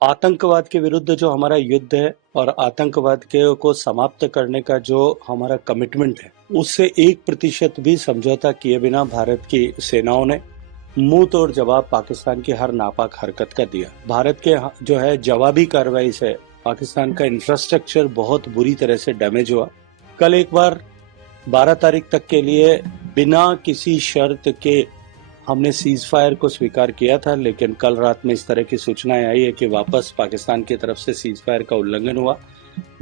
आतंकवाद के विरुद्ध जो हमारा युद्ध है और आतंकवाद के को समाप्त करने का जो हमारा कमिटमेंट है, उससे 1% भी समझौता किए बिना भारत की सेनाओं ने मुंह तोड़ जवाब पाकिस्तान की हर नापाक हरकत का दिया। भारत के जो है जवाबी कार्रवाई से पाकिस्तान का इंफ्रास्ट्रक्चर बहुत बुरी तरह से डैमेज हुआ। कल एक बार 12 तारीख तक के लिए बिना किसी शर्त के हमने सीज फायर को स्वीकार किया था, लेकिन कल रात में इस तरह की सूचनाएं आई है कि वापस पाकिस्तान की तरफ से सीज फायर का उल्लंघन हुआ।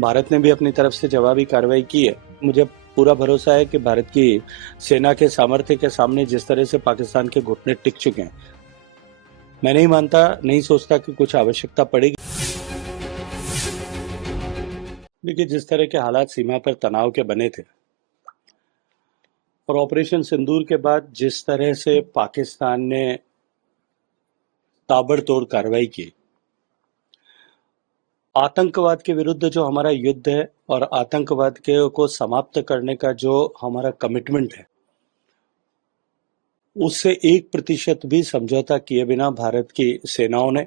भारत ने भी अपनी तरफ से जवाबी कार्रवाई की है। मुझे पूरा भरोसा है कि भारत की सेना के सामर्थ्य के सामने जिस तरह से पाकिस्तान के घुटने टिक चुके हैं, मैं नहीं सोचता कि कुछ आवश्यकता पड़ेगी। देखिए, जिस तरह के हालात सीमा पर तनाव के बने थे और ऑपरेशन सिंदूर के बाद जिस तरह से पाकिस्तान ने ताबड़तोड़ कार्रवाई की, आतंकवाद के विरुद्ध जो हमारा युद्ध है और आतंकवाद के को समाप्त करने का जो हमारा कमिटमेंट है, उससे 1% भी समझौता किए बिना भारत की सेनाओं ने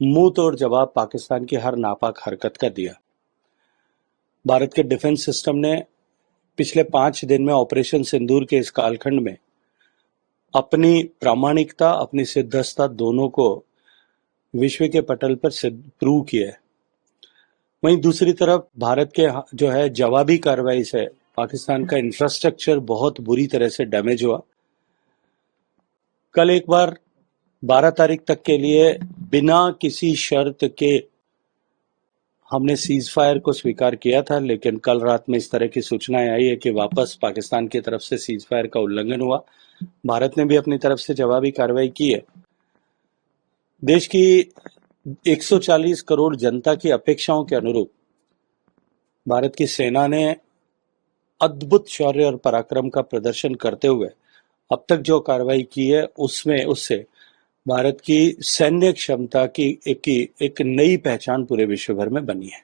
मुंह तोड़ जवाब पाकिस्तान की हर नापाक हरकत का दिया। भारत के डिफेंस सिस्टम ने पिछले 5 दिन में ऑपरेशन सिंदूर के इस कालखंड में अपनी प्रामाणिकता, अपनी सिद्धस्ता दोनों को विश्व के पटल पर प्रूव किया है। वहीं दूसरी तरफ भारत के जो है जवाबी कार्रवाई से पाकिस्तान का इंफ्रास्ट्रक्चर बहुत बुरी तरह से डैमेज हुआ। कल एक बार 12 तारीख तक के लिए बिना किसी शर्त के हमने सीज फायर को स्वीकार किया था, लेकिन कल रात में इस तरह की सूचनाएं आई है कि वापस पाकिस्तान की तरफ से सीज फायर का उल्लंघन हुआ। भारत ने भी अपनी तरफ से जवाबी कार्रवाई की है। देश की 140 करोड़ जनता की अपेक्षाओं के अनुरूप भारत की सेना ने अद्भुत शौर्य और पराक्रम का प्रदर्शन करते हुए अब तक जो कार्रवाई की है उससे भारत की सैन्य क्षमता की एक नई पहचान पूरे विश्व भर में बनी है।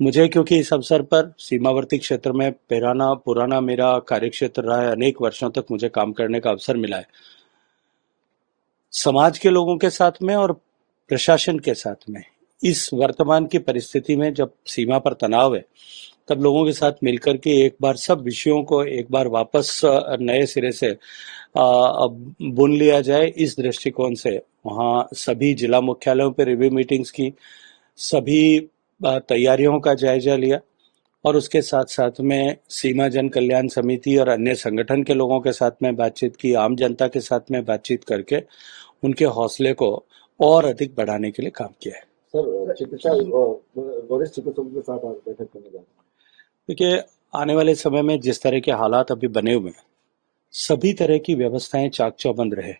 मुझे क्योंकि इस अवसर पर सीमावर्ती क्षेत्र में पुराना मेरा कार्यक्षेत्र रहा है, अनेक वर्षों तक मुझे काम करने का अवसर मिला है। समाज के लोगों के साथ में और प्रशासन के साथ में इस वर्तमान की परिस्थिति में जब सीमा पर तनाव है, तब लोगों के साथ मिलकर के एक बार सब विषयों को एक बार वापस नए सिरे से बुन लिया जाए, इस दृष्टिकोण से वहाँ सभी जिला मुख्यालयों पर रिव्यू मीटिंग्स की, सभी तैयारियों का जायजा लिया और उसके साथ साथ में सीमा जन कल्याण समिति और अन्य संगठन के लोगों के साथ में बातचीत की, आम जनता के साथ में बातचीत करके उनके हौसले को और अधिक बढ़ाने के लिए काम किया है। सर, वरिष्ठ चिकित्सकों के साथ आज बैठक करने जा रहे हैं। देखिए, आने वाले समय में जिस तरह के हालात अभी बने हुए हैं, सभी तरह की व्यवस्थाएं चाक चौबंद रहे।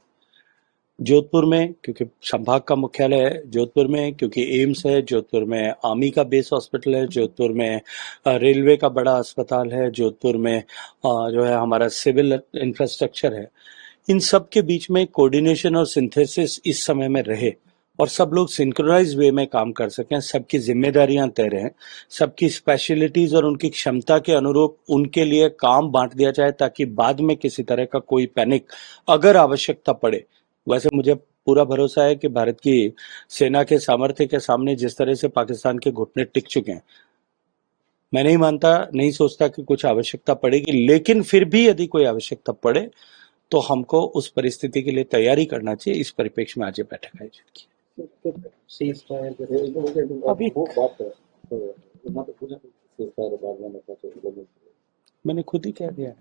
जोधपुर में क्योंकि संभाग का मुख्यालय है, जोधपुर में क्योंकि एम्स है, जोधपुर में आर्मी का बेस हॉस्पिटल है, जोधपुर में रेलवे का बड़ा अस्पताल है, जोधपुर में जो है हमारा सिविल इंफ्रास्ट्रक्चर है। इन सब के बीच में कोऑर्डिनेशन और सिंथेसिस इस समय में रहे और सब लोग सिंक्रोनाइज वे में काम कर सकें, सबकी जिम्मेदारियां तय रहें, सबकी स्पेशलिटीज और उनकी क्षमता के अनुरूप उनके लिए काम बांट दिया जाए, ताकि बाद में किसी तरह का कोई पैनिक अगर आवश्यकता पड़े। वैसे मुझे पूरा भरोसा है कि भारत की सेना के सामर्थ्य के सामने जिस तरह से पाकिस्तान के घुटने टिक चुके हैं, मैं नहीं सोचता कि कुछ आवश्यकता पड़ेगी, लेकिन फिर भी यदि कोई आवश्यकता पड़े तो हमको उस परिस्थिति के लिए तैयारी करना चाहिए। इस परिप्रेक्ष्य में आज ये बैठक आयोजित की। अभी मैंने खुद ही कह दिया है।